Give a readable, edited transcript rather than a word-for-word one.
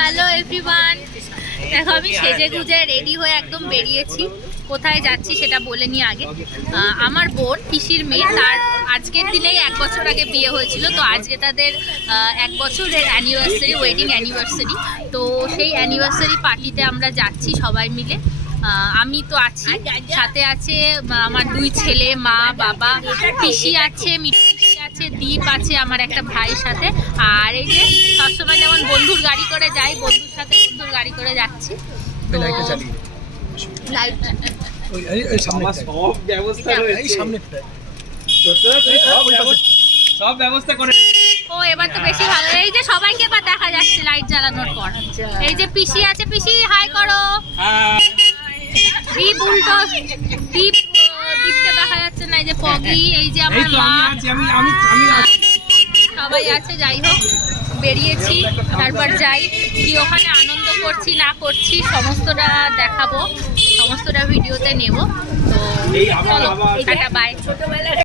Hello everyone, দেখো আমি সেজে গুজে রেডি হয়ে একদম বেরিয়েছি। কোথায় যাচ্ছি সেটা বলে নিই আগে। আমার বোন পিসির মেয়ে, তার আজকের দিনেই 1 বছর আগে বিয়ে হয়েছিল। তো আজকে তাদের 1 বছরের অ্যানিভার্সারি, ওয়েডিং অ্যানিভার্সারি। তো সেই অ্যানিভার্সারি পার্টিতে আমরা যাচ্ছি সবাই মিলে। আমি তো আছি, সাথে আছে আমার 2 ছেলে, মা, বাবা, পিসি আছে, মিঠি আছে, দীপ আছে, আমার একটা ভাইয়ের সাথে। আর এই যে সবসময় যেমন বন্ধুর গাড়ি করে যাই, বন্ধুর সাথে বন্ধুর গাড়ি করে যাচ্ছি। তো লাইট সব ব্যবস্থা করে। ও এবার তো বেশি ভালো। এই যে সবাইকে এবার দেখা যাচ্ছে লাইট জ্বালানোর পর। এই যে পিসি আছে, পিসি হাই করো। দীপ উল্টো, দীপকে দেখা যাচ্ছে না। এই যে পগি, এই যে আমার মা, সবাই আছে। যাই হোক, বেরিয়েছি, তারপর যাই কি ওখানে আনন্দ করছি না করছি সমস্তটা দেখাবো, সমস্তটা ভিডিওতে নেব। তো চলো, টাটা, বাই।